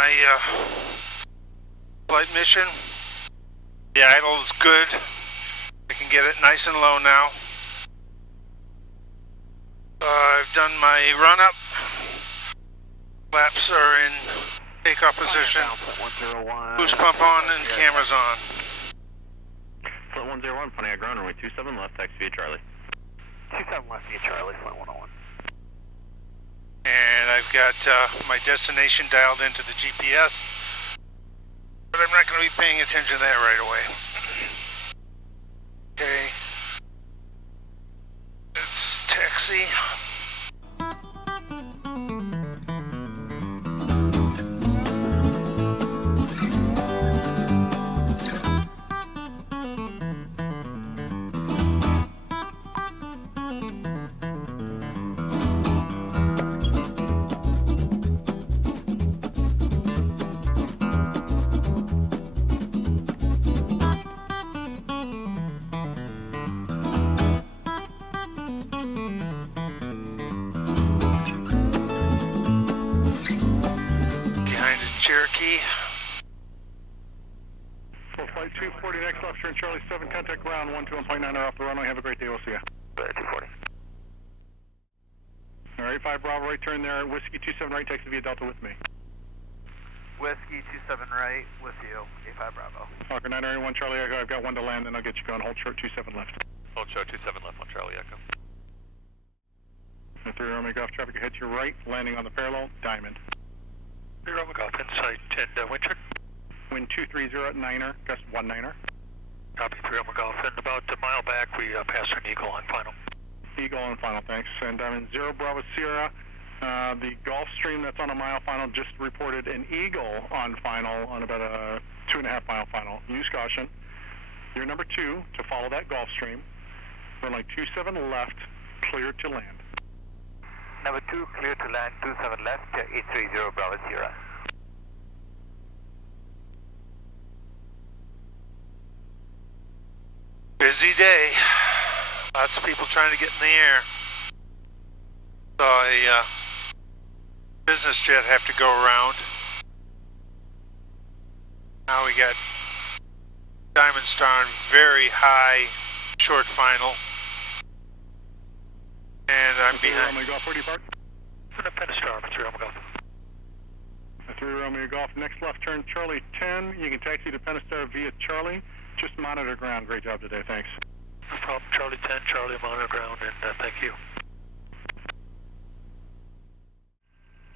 my flight mission. The idle is good. I can get it nice and low now. I've done my run-up. Flaps are in takeoff position. Boost pump on and cameras on. Flight 101, Pontiac ground runway 27 left, taxi via Charlie. 27 left via Charlie, Flight 101. And I've got my destination dialed into the GPS, but I'm not going to be paying attention to that right away. Okay. Let's taxi. Cherokee. For flight 240, next left turn Charlie 7, contact ground 121.9 off the runway. Have a great day, we'll see you. 240. Alright, 5 Bravo, right turn there, Whiskey 27 right, taxi via Delta with me. Whiskey 27 right, with you, A5 Bravo. Hawker 981 Charlie Echo, I've got one to land, then I'll get you going. Hold short 27 left. Hold short 27 left on Charlie Echo. 3 Romeo Golf, traffic ahead to your right, landing on the parallel, Diamond. 3 Romeo Golf, inside 10 Winter. Wind 230 at 9er, gust 19er. Copy 3 Romeo Golf, and about a mile back we passed an Eagle on final. Eagle on final, thanks. And Diamond 0 Bravo Sierra, the Gulfstream that's on a mile final just reported an Eagle on final on about a 2.5 mile final. Use caution. You're number 2 to follow that Gulfstream. Runway 27 left, clear to land. Number 2, clear to land, 27 left, 830 Bravo Sierra. Busy day. Lots of people trying to get in the air. Saw a business jet have to go around. Now we got Diamond Star in very high short final. And I'm behind. 3 Romeo Golf, where do you park? And a Pentastar for 3 Romeo Golf. 3 Romeo Golf, next left turn Charlie 10. You can taxi to Pentastar via Charlie. Just monitor ground. Great job today, thanks. No problem, Charlie 10, Charlie monitor ground, and thank you.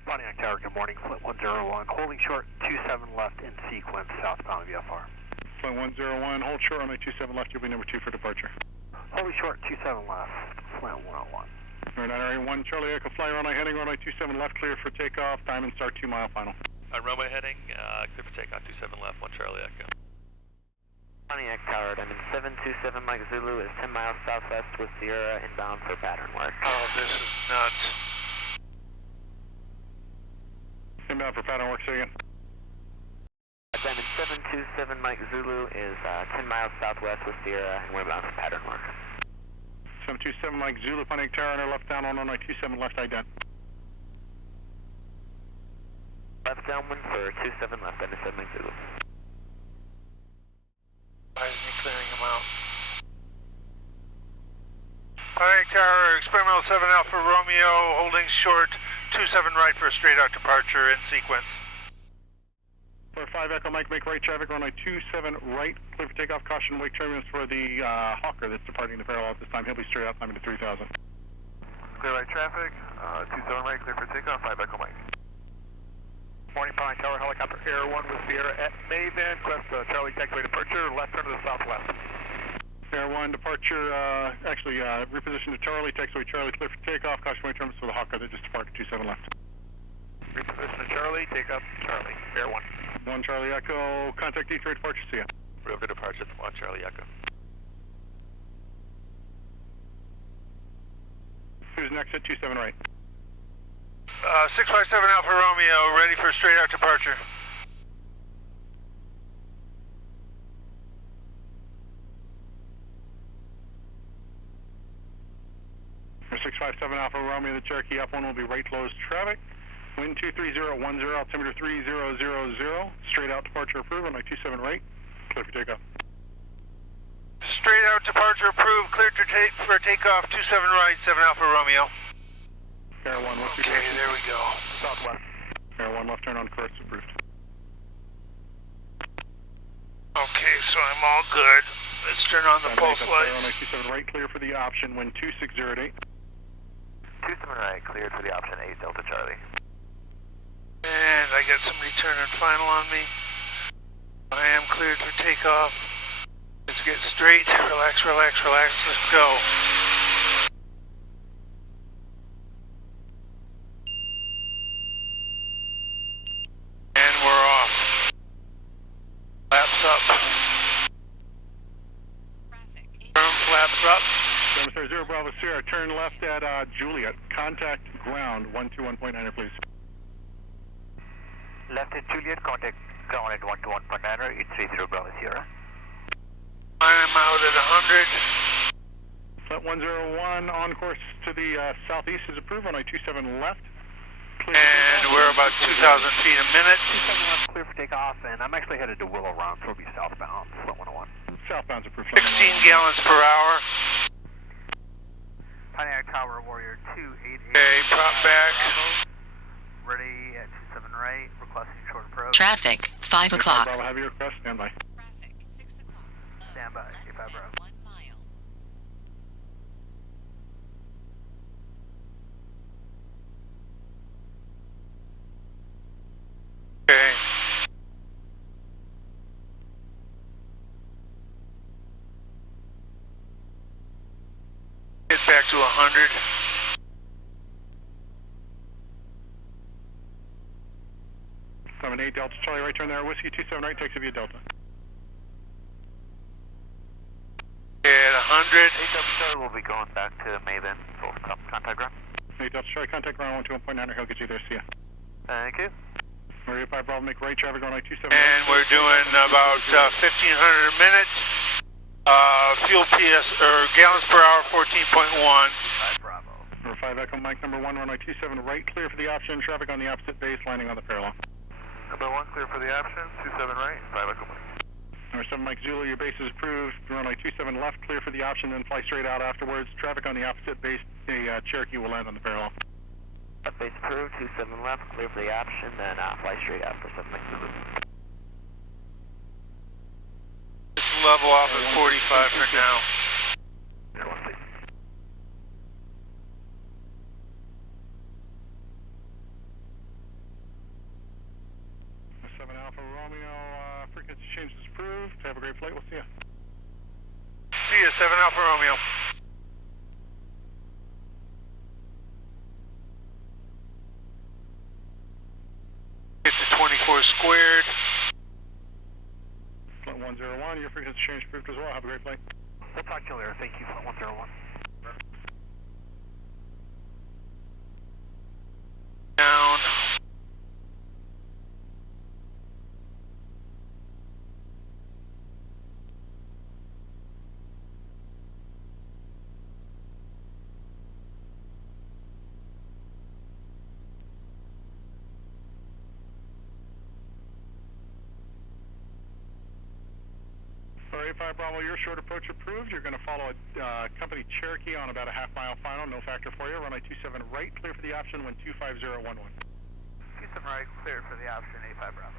Pontiac Tower, good morning, Flight 101, holding short 27 left in sequence, southbound VFR. Flight 101, hold short, runway 27 left, you'll be number 2 for departure. Holding short 27 left, Flight 101. 981 Charlie Echo, fly runway heading, runway 27 left, clear for takeoff, Diamond Star 2 mile final. Runway heading, clear for takeoff 27 left, 1 Charlie Echo. Pontiac Tower, Diamond 727 Mike Zulu is 10 miles southwest with Sierra inbound for pattern work. Oh, this is nuts. Inbound for pattern work, say again. Diamond 727 Mike Zulu is 10 miles southwest with Sierra and we're bound for pattern work. 727 Mike Zulu, Pontiac Tower, and left down on runway 27 left, ident. Left downwind for 27 left, Diamond 7 Mike Zulu. Why isn't he clearing him out? Pontiac Tower, experimental 7 Alpha Romeo, holding short 27 right for a straight out departure in sequence. For 5 Echo Mike, make right traffic, runway 27 right, clear for takeoff, caution, wake turbulence for the Hawker that's departing the parallel at this time. He'll be straight out, climbing to 3000. Clear right traffic, 27 right, clear for takeoff, 5 Echo Mike. Morning, Pontiac Tower, helicopter Air 1 with Sierra at Maven, quest Charlie taxiway departure, left turn to the southwest. Air 1 departure, reposition to Charlie, taxiway Charlie, clear for takeoff, caution, wake turbulence for the Hawker that just departed 27 left. Reposition to Charlie, take up Charlie, Air 1. 1 Charlie Echo, contact D3 departure, see ya. Real good departure from 1 Charlie Echo. Who's next at 27 right? 657 Alpha Romeo, ready for straight out departure. For 657 Alpha Romeo, the Cherokee up 1 will be right closed traffic. Wind 23010, altimeter 3000, straight out departure approved, runway 27 right, clear for takeoff. Straight out departure approved, cleared for takeoff, 27 right, 7 Alpha Romeo. Air 1, what's your Okay, direction? there we go. Southwest. Air 1, left turn on course approved. Okay, so I'm all good. Let's turn on the pulse Runway lights. 27 right, clear for the option, wind 2608. 27 right, cleared for the option 8 Delta Charlie. And I got somebody turning final on me. I am cleared for takeoff. Let's get straight. Relax, relax, relax. Let's go. And we're off. Flaps up. Firm flaps up. Star 0 Bravo Sierra, turn left at Juliet. Contact ground 121.9er, please. Left at Juliet, contact ground at 121.9er, 830 Bravo Sierra. I'm out at 100. Flight 101 on course to the southeast is approved, runway 27 left. Clear And we're about 2,000 feet a minute. 27 left, clear for takeoff, and I'm actually headed to Willow Run, so we'll be southbound, flight 101. southbound's approved. 16 gallons per hour. Pontiac Tower, Warrior 288. Okay, prop back. Ready at 27 right, requesting short approach. Traffic, 5 o'clock. Bravo, have your request, stand by. Traffic, 6 o'clock. Stand by, 85 Bravo. 1 mile. Okay. Get back to 100. Seven 8 Delta Charlie, right turn there, Whiskey 27 right, takes via Delta. At 100. 8 Delta Charlie will be going back to Maven, full contact ground. 8 Delta Charlie, contact ground 121.9er, he'll get you there, see ya. Thank you. Maria 5 Bravo, make right traffic runway 27 And we're doing about 1,500 a minute. Fuel PS, or gallons per hour, 14.1. 5 Bravo. Number 5 Echo Mike, number 1, runway 27 right, clear for the option, traffic on the opposite base, landing on the parallel. Number 1, clear for the option, 27 right, 5 Echo Mike. Number 7 Mike Zulu, your base is approved, runway 27 left, clear for the option, then fly straight out afterwards. Traffic on the opposite base, the Cherokee will land on the parallel. Base approved, 27 left, clear for the option, then fly straight out for 7 Mike Zulu. Just level off at 45 for now. Air 1, please. Number 7 Alpha Romeo, frequency change is approved. Have a great flight, we'll see ya. See you, 7 Alpha Romeo. Get to 24 squared. Flight 101, your frequency change approved as well. Have a great flight. We'll talk to you later. Thank you, flight 101. Down. For 85 Bravo, your short approach approved. You're going to follow a company Cherokee on about a half-mile final. No factor for you. Runway 27 right, clear for the option, wind 25011. 27 right, clear for the option, 85 Bravo.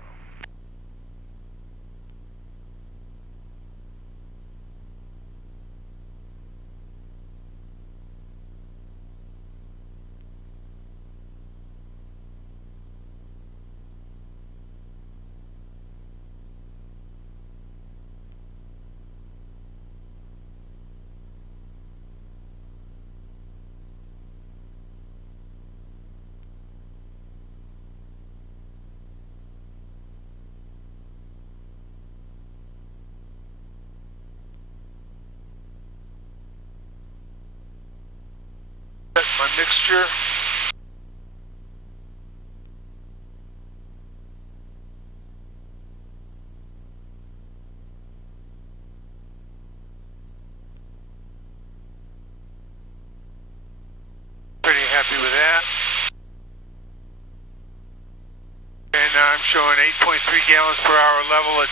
Set my mixture. Pretty happy with that. I'm showing 8.3 gallons per hour level at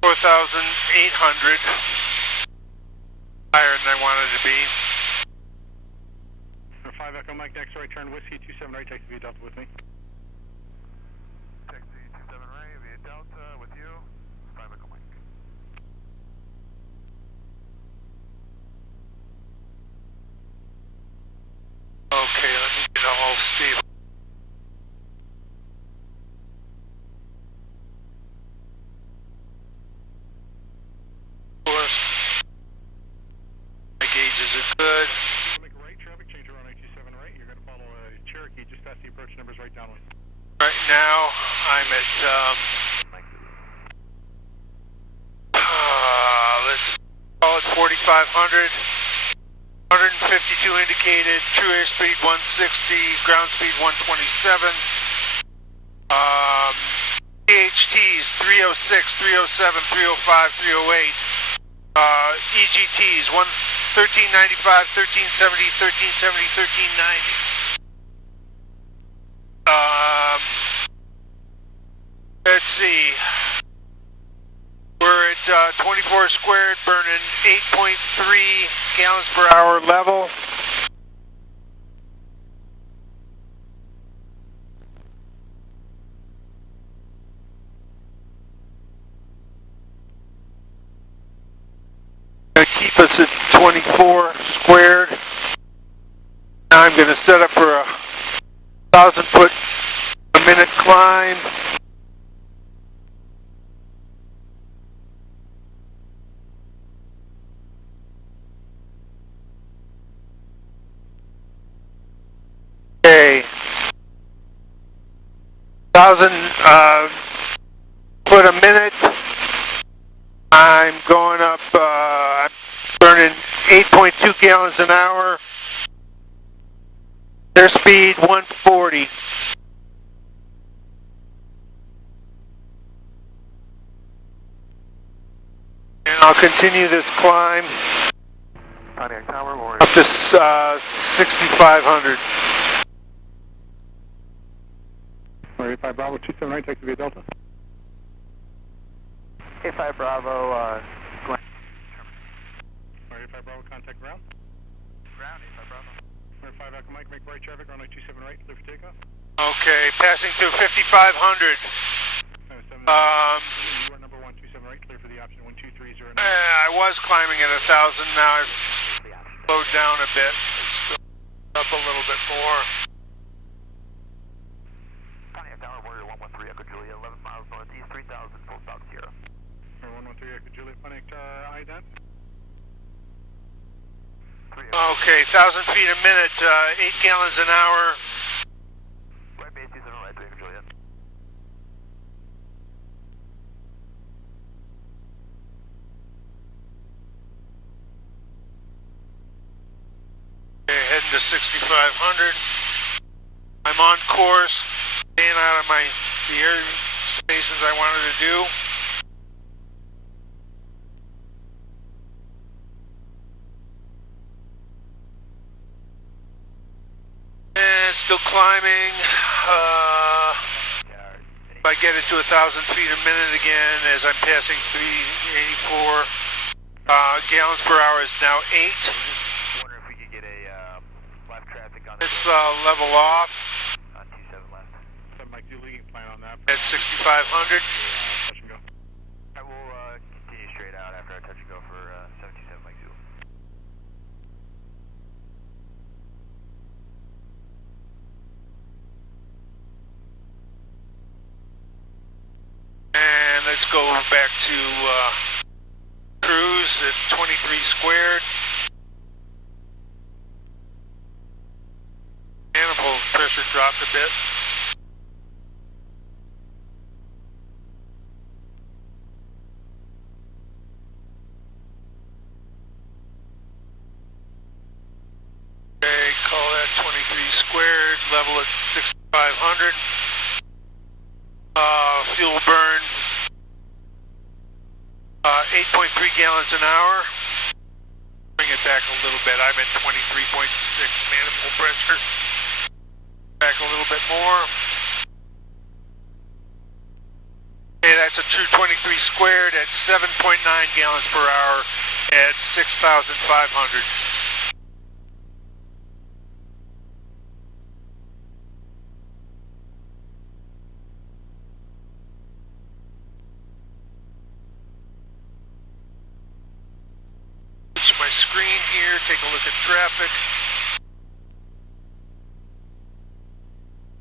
4,800. Higher than I wanted to be. 5 Echo Mike, next right turn, Whiskey 27 right, taxi via Delta with me. Taxi 27 right via Delta with you. 5 Echo Mike. Okay, let me get all stable. Of course, my gauges are good. Make a right traffic, change around 827 right. You're going to follow Cherokee just past the approach numbers right downwind. Right now, I'm at, let's call it 4,500. 152 indicated, true airspeed 160, ground speed 127. EHTs 306, 307, 305, 308. EGTs 1395, 1370, 1370, 1390. Let's see. We're at 24 squared, burning 8.3 gallons per hour level. Gonna keep us at 24 squared. Now I'm going to set up for a 1,000 foot a minute climb. Okay, 1,000 foot a minute. I'm going up, I'm burning 8.2 gallons an hour. Their speed 140. And I'll continue this climb Pontiac Tower, Warrior. up to 6,500. 85 Bravo 27 right, taxi via Delta. 85 Bravo, Glen. 85 Bravo, contact ground. Ground, 85 Bravo. 5 Echo Mike, make right traffic, runway 27 right, clear for takeoff. Okay, passing through 5,500. You are number 127 right, clear for the option 1230. I was climbing at 1,000, now I've slowed down a bit. It's up a little bit more. Pontiac Tower, Warrior 113 Echo Julia, 11 miles northeast, 3,000 full South Sierra. 113 Echo Juliet, Pontiac IDEN. Okay, 1,000 feet a minute, 8 gallons an hour. Right base, 27 right, 3 Echo Juliet. Okay, heading to 6,500. I'm on course, staying out of the air spaces I wanted to do. And still climbing. If I get it to 1,000 feet a minute again as I'm passing 384 gallons per hour is now 8. Wonder if we could get a left traffic on Let's level off 27 left. Mike, do leading plan on that. at 6,500. Touch and go. I will continue straight out after I touch and go for 727 Mike Zulu. And let's go back to cruise at 23 squared. Manifold pressure dropped a bit. Okay, call that 23 squared, level at 6,500. Fuel burn 8.3 gallons an hour. Bring it back a little bit. I'm at 23.6 manifold pressure. Back a little bit more. that's a true 23 squared at 7.9 gallons per hour at 6,500. Switch my screen here, take a look at traffic.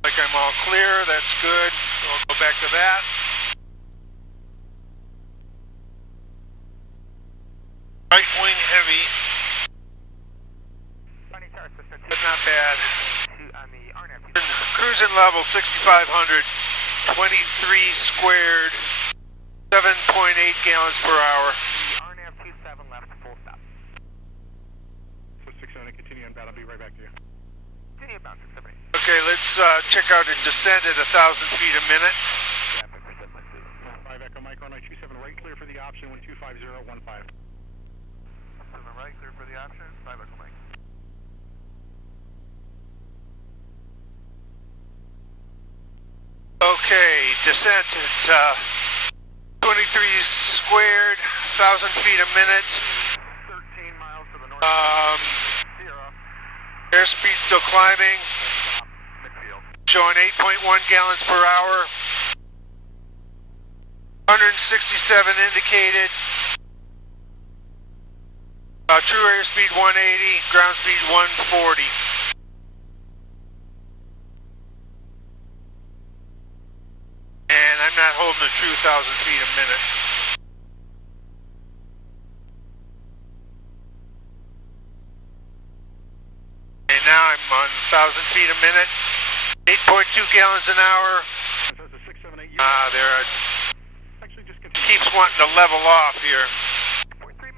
Like I'm all clear, that's good. So I'll go back to that. Right wing heavy, but not bad. Cruising level 6,500, 23 squared, 7.8 gallons per hour. RNAV 27 left, full stop. So 670, continue on that. I'll be right back to you. Continue bound 670. Okay, let's check out a descent at 1,000 feet a minute. 5 Echo Mike, runway 27 right, clear for the option, 125015. 7 right, clear for the option, 5 Echo Mike. Okay, descent at 23 squared, 1,000 feet a minute. 13 miles to the north. Sierra. Airspeed still climbing, McField. showing 8.1 gallons per hour. 167 indicated. True airspeed 180, ground speed 140. And I'm not holding a true 1,000 feet a minute. And now I'm on 1,000 feet a minute. 8.2 gallons an hour. So it's a 678. Actually, just continue. Keeps wanting to level off here.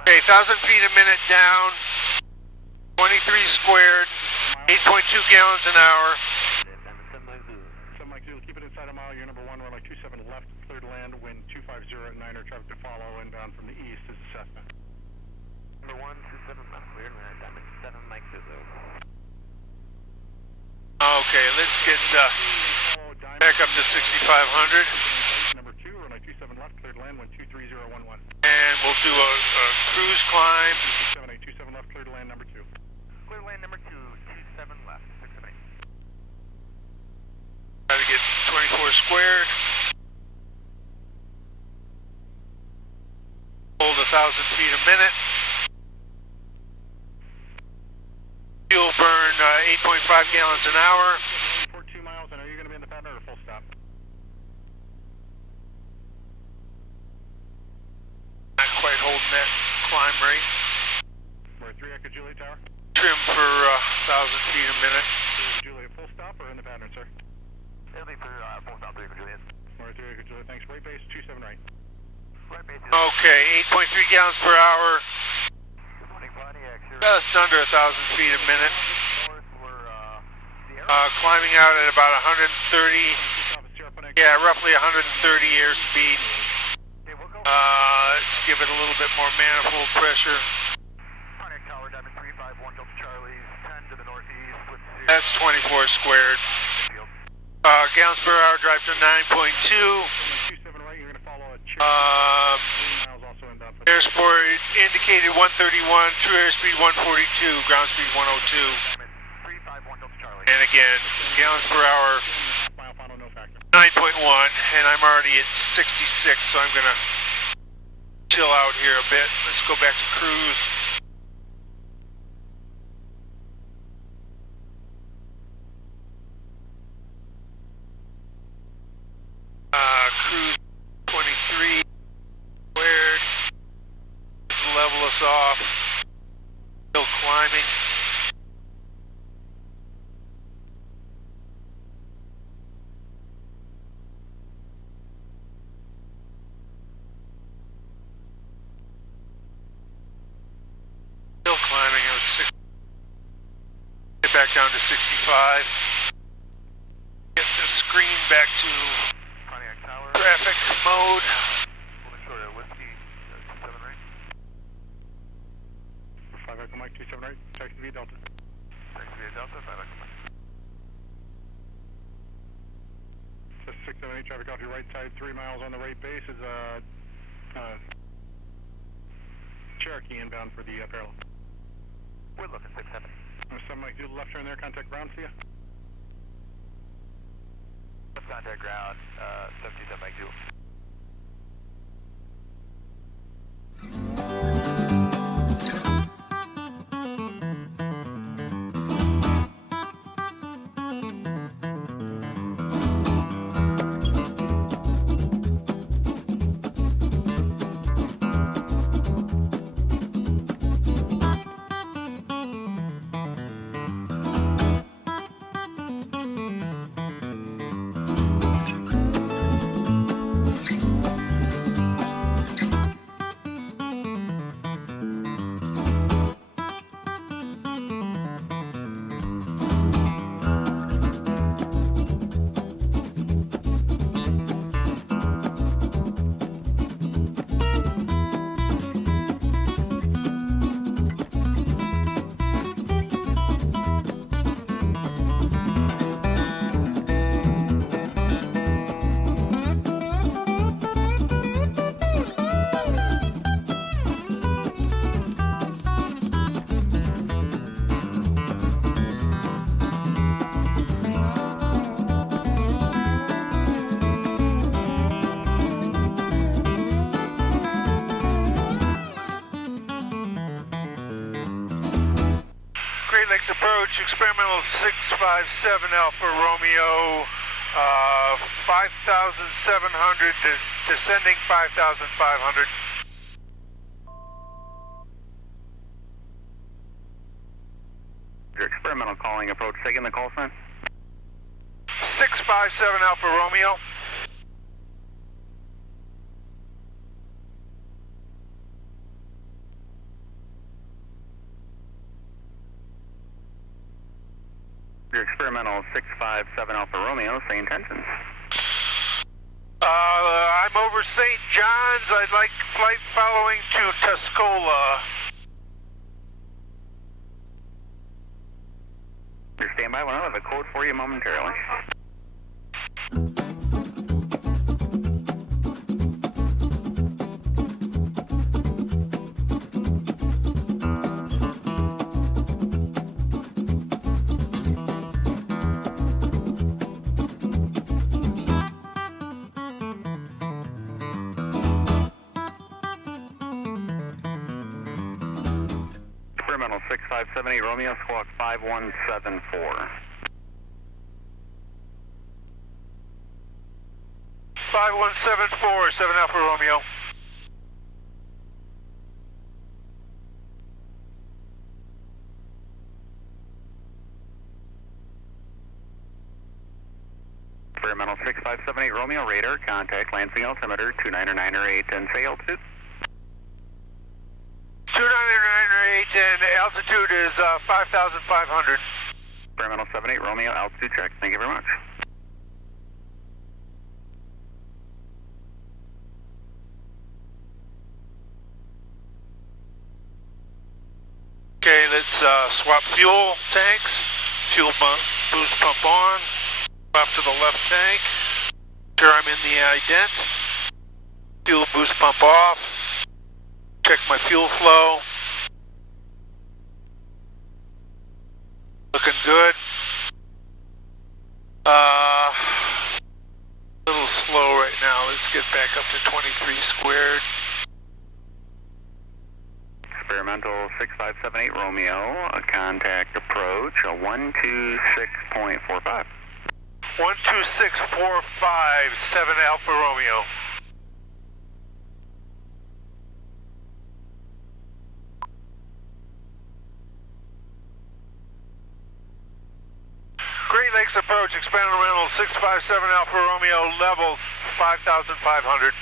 Okay, 1,000 feet a minute down. 23 squared. 8.2 gallons an hour. 7 Mike Zulu, keep it inside a mile. You're number 1, runway 27 left, clear to land, wind 250 at 9er, traffic to follow, inbound from the east is assessment. Number 127 left, clear to land, Diamond 7 Mike Zulu. Okay, let's get back up to 6,500. Number 2, runway 27 left, clear to land, wind 23011. And we'll do a cruise climb. 27 left, clear to land, number 2. Clear lane number 2, 27 left, 678. Try to get 24 squared. Hold 1,000 feet a minute. Fuel burn 8.5 gallons an hour. For 2 miles, and are you going to be in the pattern or full stop? Not quite holding that climb rate. We're at 3 Echo Juliet Tower. Trim for 1,000 feet a minute. Juliet, full stop or in the pattern, sir? It'll be for full stop, 3 Echo Juliet. We're at 3 Echo Juliet, thanks. Right base, 27 right. Right base is Okay, 8.3 gallons per hour. 20 Pontiac, sure. Just under 1,000 feet a minute. North, we're Sierra. Climbing out at about 130. Yeah, roughly 130 airspeed. Okay, we'll go. Let's give it a little bit more manifold pressure. Pontiac Tower, Diamond 351 Delta Charlie, 10 to the northeast with Sierra. That's 24 squared. Field. Gallons per hour drive to 9.2. 27 right, you're going to follow a chair. 3 miles also inbound. Airspeed indicated 131, true airspeed 142, ground speed 102. Diamond 351 Delta Charlie. And again, gallons per hour Mile final, no factor. 9.1, and I'm already at 66, so I'm gonna chill out here a bit. Let's go back to cruise. Cruise 23 squared. Let's level us off. Still climbing. Still climbing. I'm at 6. Get back down to 65. Get the screen back to Pontiac Tower. traffic mode. Moving short of Whiskey, 27 right. 5 Echo Mike, 27 right, taxi via Delta. Taxi via Delta, 5 Echo Mike. 678 traffic off your right side, 3 miles on the right base is Cherokee inbound for the parallel. We're looking 670. 7 Mike Zulu, left turn there, contact ground, see ya. Left contact ground, 77 Mike Zulu. Great Lakes approach, experimental 657 Alpha Romeo, 5,700, descending 5,500. Your experimental calling approach, taking the call sign. 657 Alpha Romeo. Your experimental 657 Alpha Romeo, same intentions. I'm over St. John's. I'd like flight following to Tuscola. Your standby, we'll have a code for you momentarily. Experimental 6578 Romeo, squawk 5174. 5174, 7 Alpha Romeo. Experimental 6578 Romeo, radar, contact, Lansing altimeter, 29908, and say altitude. 29908 and altitude is 5,500. Experimental 78 Romeo, altitude check. Thank you very much. Okay, let's swap fuel tanks. Fuel boost pump on. Swap to the left tank. Sure I'm in the ident. Fuel boost pump off. Check my fuel flow. Looking good. A little slow right now. Let's get back up to 23 squared. Experimental 6578 Romeo, a contact approach, a 126.45. 12645, 7 Alpha Romeo. Great Lakes approach, experimental 657 Alpha Romeo, levels 5,500.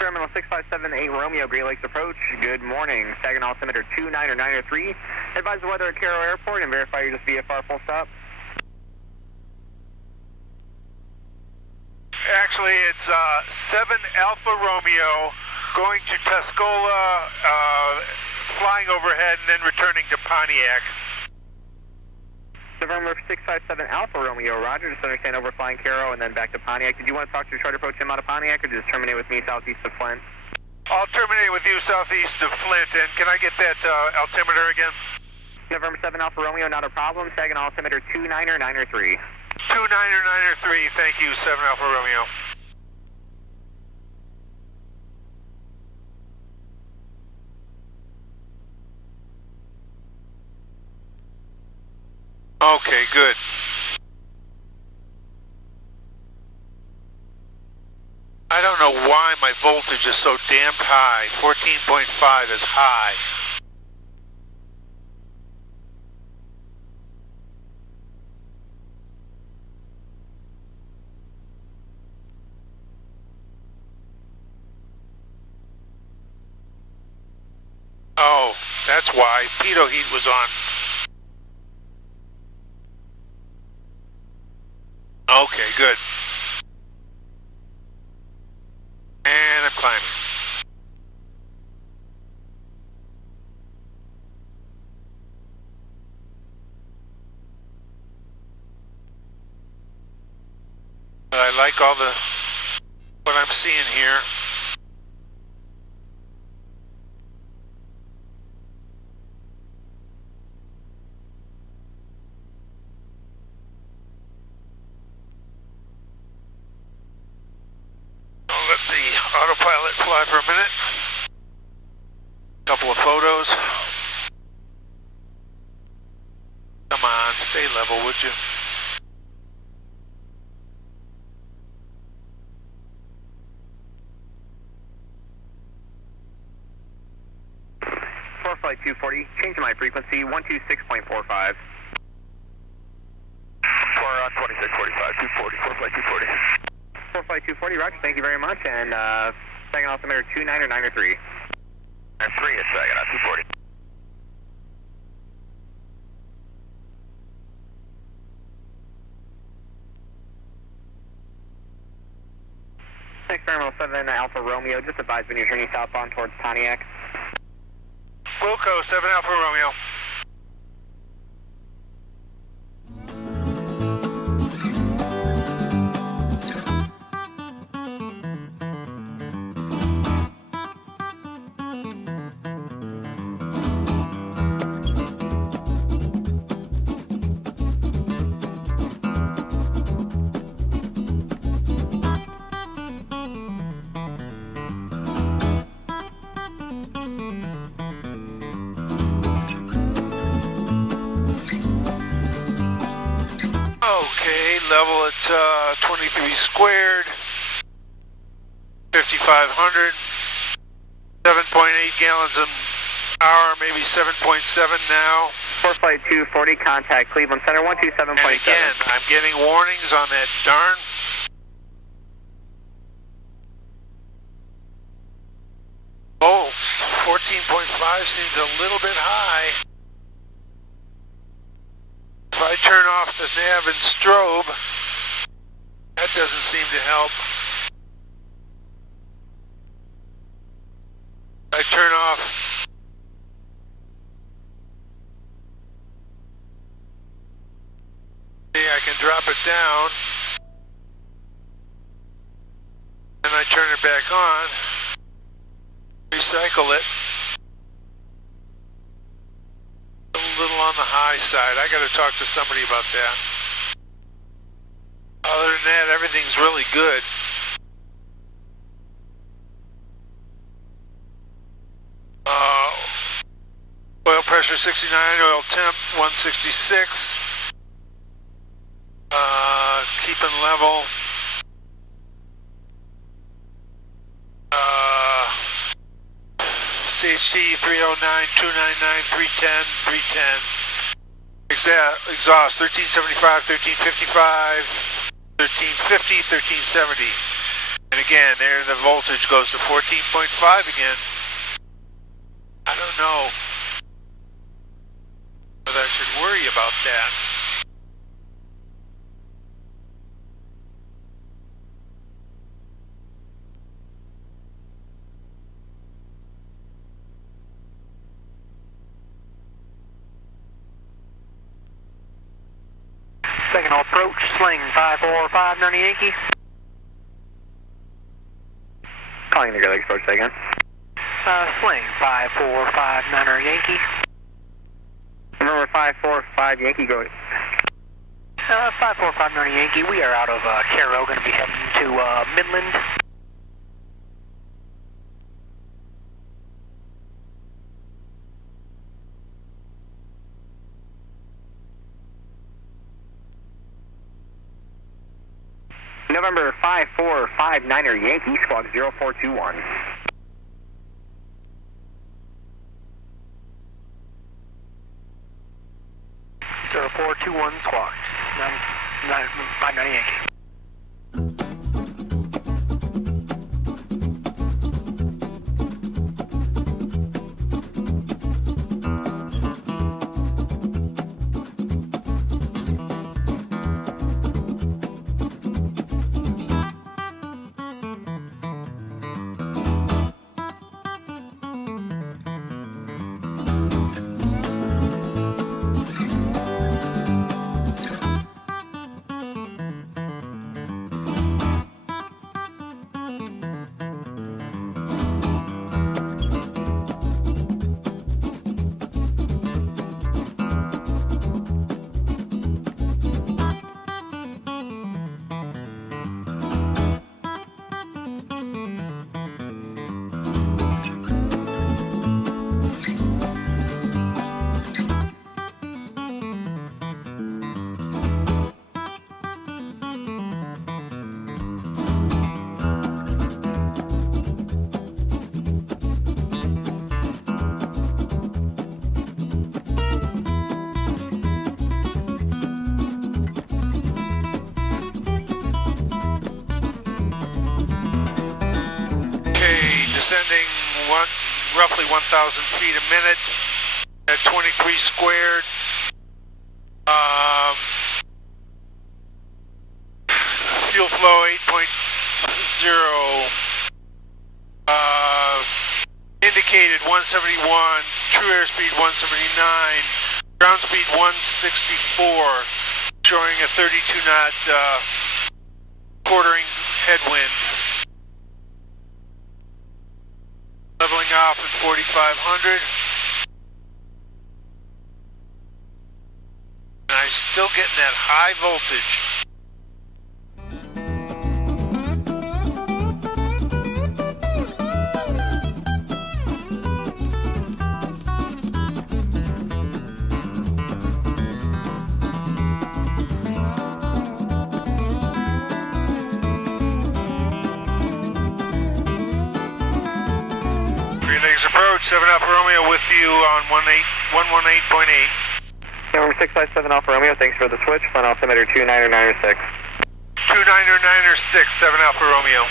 Terminal 6578 Romeo, Great Lakes approach. Good morning. Tagging altimeter 29903. Advise the weather at Cairo Airport and verify your just VFR full stop. Actually, it's 7 Alpha Romeo going to Tuscola, flying overhead and then returning to Pontiac. November 657 Alpha Romeo, roger. Just understand overflying Caro and then back to Pontiac. Did you want to talk to short approach him out of Pontiac or just terminate with me southeast of Flint? I'll terminate with you southeast of Flint, and can I get that altimeter again? November 7 Alpha Romeo, not a problem. Second altimeter 29903. 29903, thank you, 7 Alpha Romeo. Okay, good. I don't know why my voltage is so damned high. 14.5 is high. Oh, that's why. Pitot heat was on. Okay, good. And I'm climbing. But I like all what I'm seeing here. Let the autopilot fly for a minute. Couple of photos. Come on, stay level, would you? Flight 240, changing my frequency, 126.45. 4 on 2645, 240, 4 flight 240. 4 flight 240, roger, thank you very much, and second altimeter 29903. 3 is second on 240. Experimental 7 Alpha Romeo, just advise when you're turning southbound towards Pontiac. Wilco, 7 Alpha Romeo. Okay, level at 23 squared, 5,500, 7.8 gallons an hour, maybe 7.7 now. 4 flight 240, contact Cleveland Center, 127.7. And again, I'm getting warnings on that darn volts. 14.5 seems a little bit high. If I turn off the nav and strobe, that doesn't seem to help. I turn off I can drop it down and I turn it back on, recycle it. A little on the high side. I got to talk to somebody about that. Other than that, everything's really good. Oil pressure 69, oil temp 166. Keeping level. CHT 309, 299, 310, 310. Exhaust 1375, 1355, 1350, 1370. And again, there the voltage goes to 14.5 again. I don't know whether I should worry about that. Second approach, sling 545, Niner Yankee. Calling the Great Lakes approach again. Sling 545, Niner Yankee. Remember 545 Yankee, go. 545 Niner Yankee, we are out of Caro, going to be heading to Midland. November 545 Niner Yankee, squawk 0421. Zero 421 squawk 590 Yankee. Descending roughly 1,000 feet a minute at 23 squared. Fuel flow 8.0. Indicated 171. True airspeed 179. Ground speed 164. Showing a 32 knot quartering headwind. Leveling off at 4,500. And I'm still getting that high voltage. Approach 7 Alpha Romeo with you on 118.8. Number 657 Alpha Romeo, thanks for the switch. Final altimeter 2996. 2996, 7 Alpha Romeo.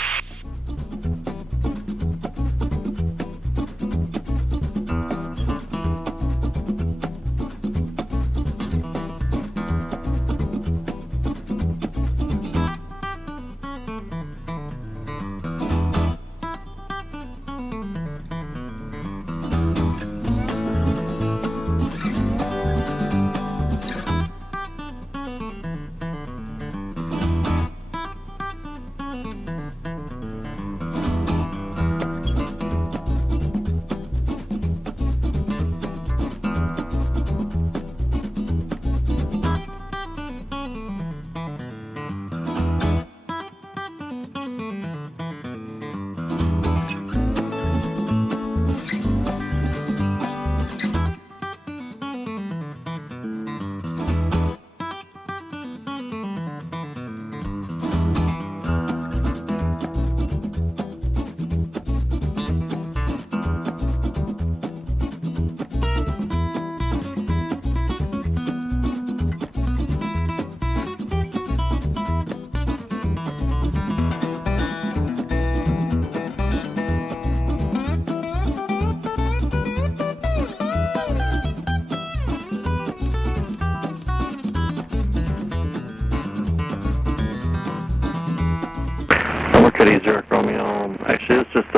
Kitty Zurich Romeo. Actually, it's just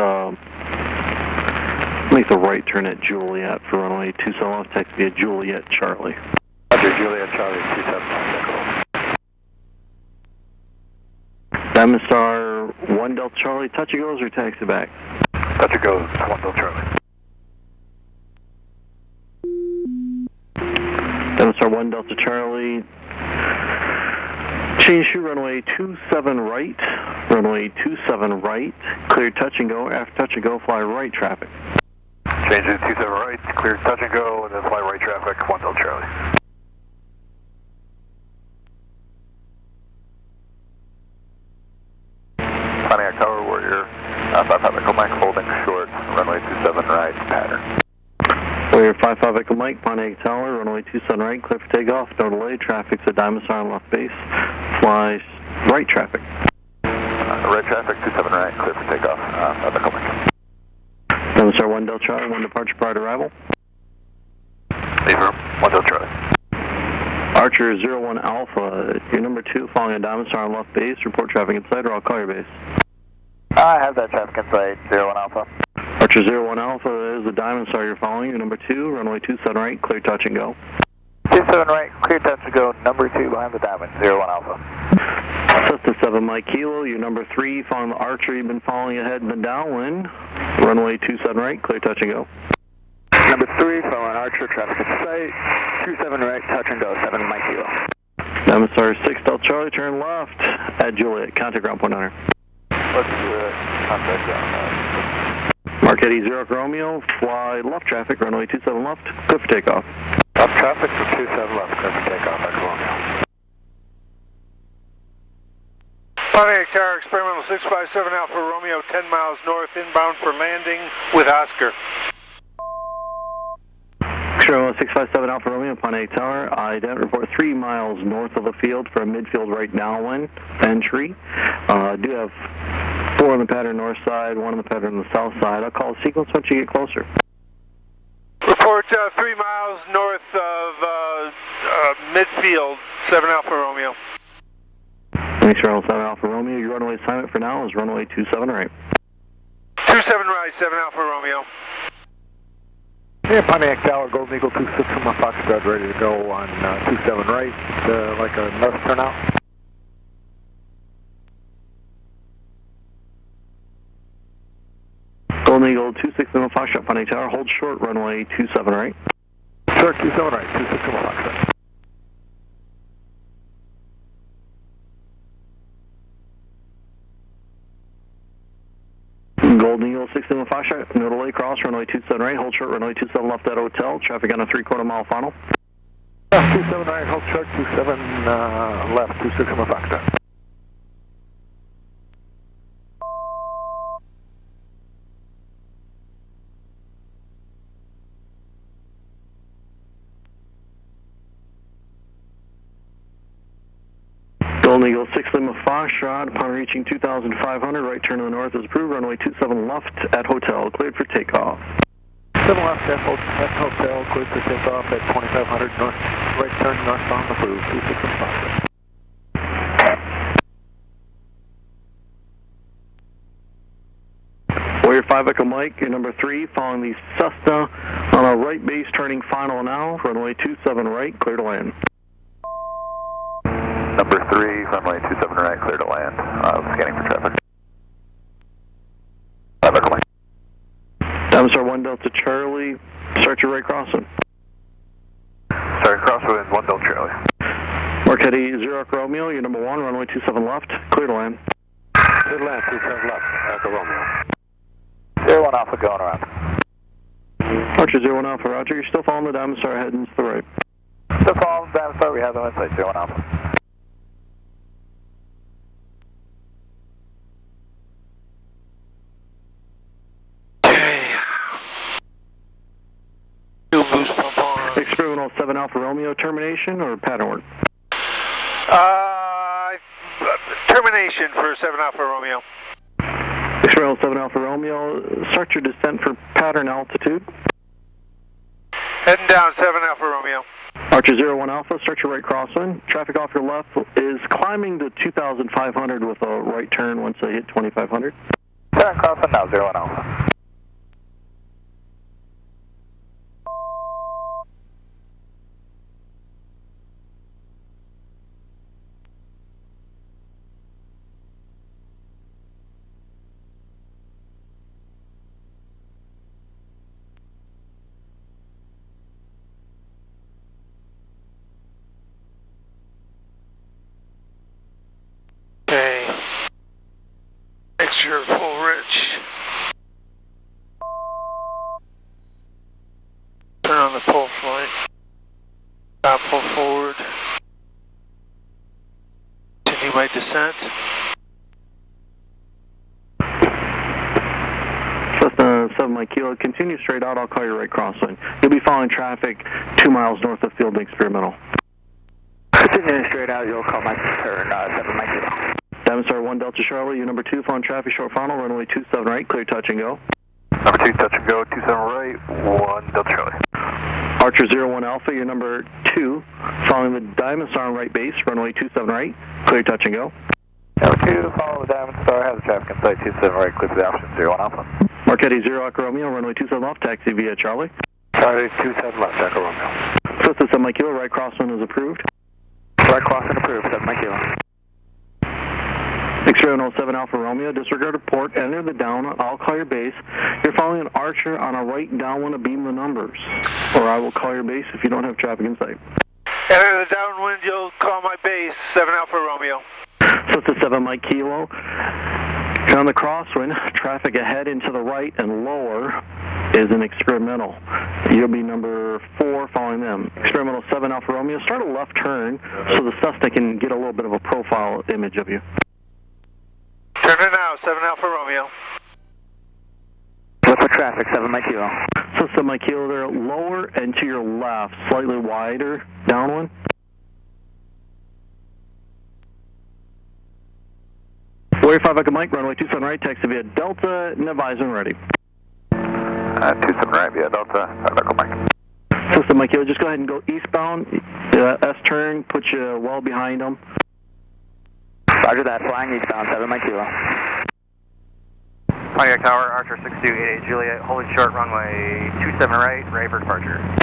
make the right turn at Juliet for runway 27 left, taxi via Juliet Charlie. Roger, Juliet Charlie, 275 Echo. Diamond Star 1 Delta Charlie, touch and goes or taxi back? Touch and goes, 1 Delta Charlie. Diamond Star 1 Delta Charlie, change to runway 27 right, runway 27 right, clear touch and go, after touch and go, fly right traffic. Change to 27 right, clear touch and go, and then fly right traffic, 1 Delta Charlie. Pontiac Tower, Warrior, 55 Echo Mike, holding short, runway 27 right, pattern. Warrior 55 Echo Mike, Pontiac Tower, runway 27 right, clear for takeoff, no delay, traffic's at Diamond Star on left base, fly right traffic. Right traffic, 27 right, clear for takeoff, 5 Echo Mike. Diamond Star 1 Delta Charlie, 1 departure prior to arrival. Leave room, 1 Delta Charlie. Archer 01 Alpha, your number 2 following a Diamond Star on left base, report traffic inside or I'll call your base. I have that traffic inside, 01 Alpha. Archer 01 Alpha is the Diamond Star you're following, your number 2, runway 27 right, clear touch and go. 27 right, clear touch to go, number 2 behind the Diamond, 01 Alpha. Cessna 7 Mike Kilo, your number 3 following the Archer you've been following ahead and been downwind, runway 27 right, clear touch and go. Number 3, following Archer, traffic in sight, 27 right, touch and go, 7 Mike Kilo. Diamond Star 6 Delta Charlie, turn left at Juliet, contact ground point hunter. Let's do it, contact ground. Marquette 0 Romeo, fly left traffic, runway 27 left, clear for takeoff. Up traffic for 27 left, clear for takeoff, Echo Romeo. Pontiac Tower, experimental 657 Alpha Romeo, 10 miles north, inbound for landing with Oscar. Experimental 657 Alpha Romeo, Pontiac Tower, ident, report 3 miles north of the field for a midfield right downwind, entry. Do have 4 on the pattern north side, 1 on the pattern on the south side. I'll call a sequence once you get closer. Report 3 miles north of midfield, 7 Alpha Romeo. Thanks, Ronald 7 Alpha Romeo. Your runway assignment for now is runway 27 right. 27 right, 7 Alpha Romeo. Yeah, Pontiac Tower, Golden Eagle 26 from my Foxtrot, ready to go on 27 right, like a north turnout. Golden Eagle 26 Lima Foxtrot, Pontiac Tower, hold short, runway 27 right. Sure, 27 right, 26 from my Foxtrot. Golden Eagle 6 Lima Foxtrot, no delay, cross, runway 27 right, hold short, runway 27 left at hotel, traffic on a 3/4 mile final. 27 right, hold short, 27 left, 26 from my Foxtrot. Golden Eagle 6 Lima Foxtrot, upon reaching 2,500, right turn to the north is approved, runway 27 left at hotel, cleared for takeoff. 7 left at hotel, cleared for takeoff at 2,500, north, right turn northbound approved, 26 from Foxtrot. Warrior 5 Echo Mike, your number 3, following the Cessna on a right base, turning final now, runway 27 right, clear to land. Number 3, runway 27 right, clear to land. Scanning for traffic. 5 Echo Mike. Diamond Star 1 Delta Charlie, start your right crossing. Sorry, crosswind 1 Delta Charlie. Marquette 0 Echo Romeo, your number 1, runway 27 left, clear to land. Clear to land, 27 left, Echo Romeo. 01 Alpha going around. Archer 01 Alpha, Roger, you're still following the Diamond Star heading to the right. Still following Diamond Star, we have them inside, 01 Alpha. Fuel boost pump on. Experimental 7 Alpha Romeo, termination or pattern work? Termination for 7 Alpha Romeo. Experimental 7 Alpha Romeo, start your descent for pattern altitude. Heading down, 7 Alpha Romeo. Archer 01 Alpha, start your right crosswind. Traffic off your left is climbing to 2,500 with a right turn once they hit 2,500. Turn crosswind now, 01 Alpha. Extra full rich. Turn on the pulse light. Stop, pull forward. Continue my descent. Cessna 7 Mike Kilo, continue straight out, I'll call you right crosswind. You'll be following traffic 2 miles north of Field and Experimental. Continue straight out, you'll call my turn, 7 Mike Kilo. Diamond Star 1 Delta Charlie, you number 2, following traffic, short final, runway 27 right, clear touch and go. Number 2, touch and go, 27 right, 1 Delta Charlie. Archer 01 Alpha, you're number 2, following the Diamond Star on right base, runway 27 right, clear touch and go. Number 2, follow the Diamond Star, has the traffic in sight, 27 right, clear for the option, 01 Alpha. Marquetti 0 Echo Romeo, runway 27 left, taxi via Charlie. Charlie 27 left, Echo Romeo. Cessna 7 Mike Kilo, right crosswind is approved. Right crossing approved, 7 Mike Kilo. X-Ray 07 Alpha Romeo, disregard report, enter the down, I'll call your base. You're following an Archer on a right downwind to beam the numbers, or I will call your base if you don't have traffic in sight. Enter the downwind, you'll call my base, 7 Alpha Romeo. Cessna 7 Mike Kilo. You're on the crosswind, traffic ahead and to the right and lower is an experimental. You'll be number 4 following them. Experimental 7 Alpha Romeo, start a left turn so the Cessna can get a little bit of a profile image of you. Turn it now, 7 Alpha Romeo. Look for traffic, 7 Mike Kilo. So 7 Mike Kilo, they're lower and to your left, slightly wider downwind. Warrior 5 Echo Mike, runway 27 right, taxi via Delta, advise when ready. 27 right via Delta, 5 Echo Mike. So 7 Mike Kilo, just go ahead and go eastbound, S-turn, put you well behind them. Roger that, flying eastbound, 7 Mike Kilo. Pontiac Tower, Archer 6288 Juliet, holding short runway 27 right, ready for departure.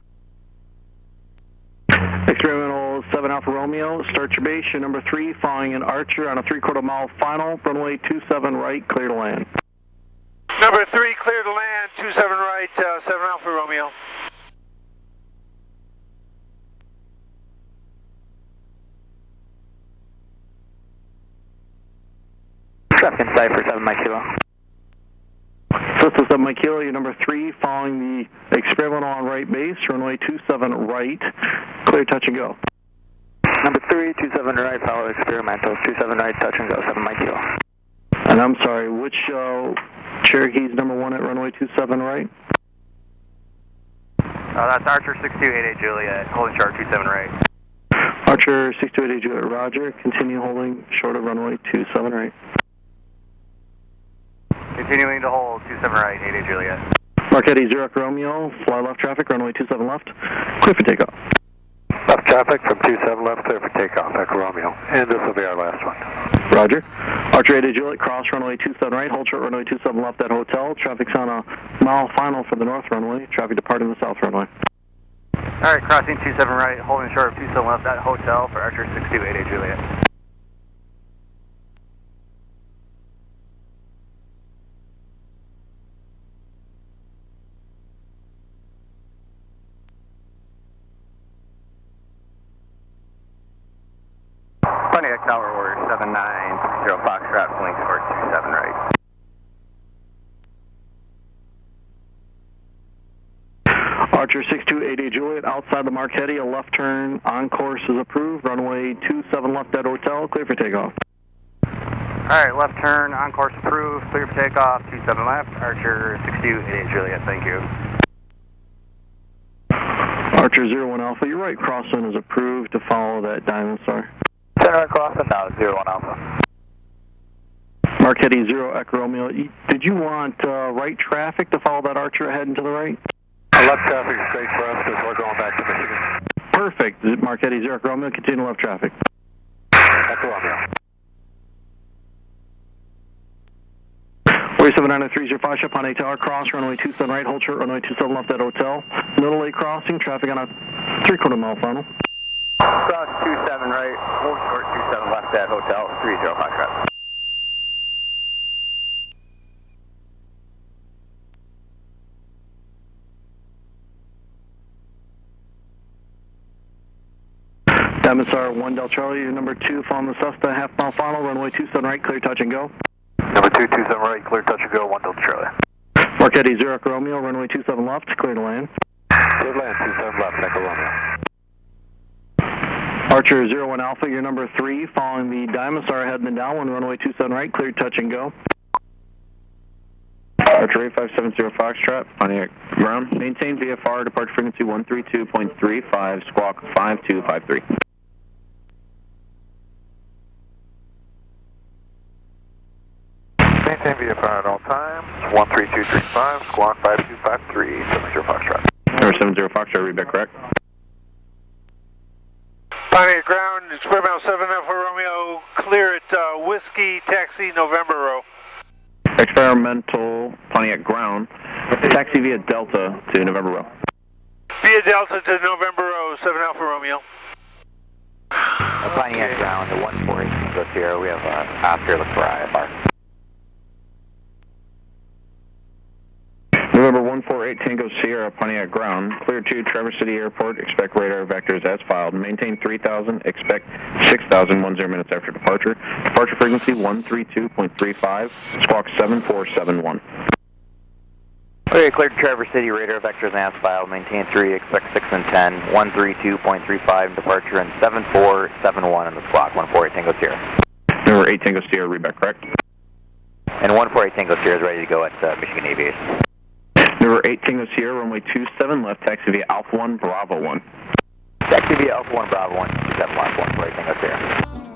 Experimental 7 Alpha Romeo, start your base, you're number 3, following an Archer on a 3/4 mile final, runway 27 right, clear to land. Number 3, clear to land, 27 right, 7 Alpha Romeo. Traffic in sight for 7 Mike Kilo. Cessna 7 Mike Kilo, you're number 3, following the Experimental on right base, runway 27 right, clear touch and go. Number 3, 27 right, follow Experimental, 27 right, touch and go, 7 Mike Kilo. And I'm sorry, which Cherokee's number 1 at runway 27 right? That's Archer 6288 Juliet, holding short 27 right. Archer 6288 Juliet, roger, continue holding short of runway 27 right. Continuing to hold 27 right, 88 Juliet. Marquetti 0 Echo Romeo, fly left traffic, runway 27 left, clear for takeoff. Left traffic from 27 left, clear for takeoff, Echo Romeo. And this will be our last one. Roger. Archer 8 Juliet, cross runway 27 right, hold short runway 27 left at hotel. Traffic's on a mile final for the north runway, traffic departing the south runway. Alright, crossing 27 right, holding short of 27 left at hotel for Archer 6288 Juliet. Pontiac Tower, Warrior 7930 Foxtrot, link short 27 right. Archer 6288 Juliet, outside the Marquetti, a left turn on course is approved. Runway 27 left at hotel, clear for takeoff. Alright, left turn, on course approved, clear for takeoff, 27 left, Archer 6288 Juliet, thank you. Archer 01 Alpha, your right crosswind is approved to follow that Diamond Star. Center right crossing now, 01 Alpha. Marquetti 0 Echo Romeo, did you want right traffic to follow that Archer ahead and to the right? Left traffic straight for us because we're going back to Michigan. Perfect. Marquetti 0 Echo Romeo, continue left traffic. Echo Romeo. Warrior 7930 ship on 8 tower, cross runway 27 right, hold short runway 27 left at hotel. Middle Lake crossing, traffic on a 3/4 mile final. Cross 27 right, hold short 27 left at hotel, 30 Foxtrot. Diamond Star 1 Del Charlie, you're number 2, following the Cessna, half mile final, runway 27 right, clear touch and go. Number 227 right, clear touch and go, 1 Delta Charlie. Mark Eddie, Zero Echo Romeo, runway 27 left, clear to land. Clear to land, 27 left, Echo Romeo. Archer 01 Alpha, your number 3, following the Diamond Star heading downwind, runway 27 right, clear touch and go. Archer 8570 Foxtrot, Pontiac ground. Maintain VFR, departure frequency 132.35, squawk 5253. Maintain VFR at all times, 13235, squawk 5253, 70 Foxtrot. Number 70 Foxtrot, read back correct. Pontiac ground, experimental 7 Alpha Romeo, clear at Whiskey, taxi, November row. Experimental Pontiac ground, taxi via Delta to November row. Via Delta to November row, 7 Alpha Romeo. Pontiac ground, the 148 Tango Sierra, we have Oscar look for IFR. November 148 Tango Sierra, Pontiac ground, clear to Traverse City Airport, expect radar vectors as filed, maintain 3000, expect 6000 10 minutes after departure, departure frequency 132.35, squawk 7471. Okay, cleared to Traverse City, radar vectors as filed, maintain 3, expect 6 and 10, 132.35 departure, and 7471 on the squawk, 148 Tango Sierra. Number 8 Tango Sierra, read back correct. And 148 Tango Sierra is ready to go at Michigan Aviation. Number 8 Tango Sierra, runway 27 left, taxi via Alpha 1, Bravo 1. Taxi via Alpha 1, Bravo 1, 27 left, 148 Tango Sierra.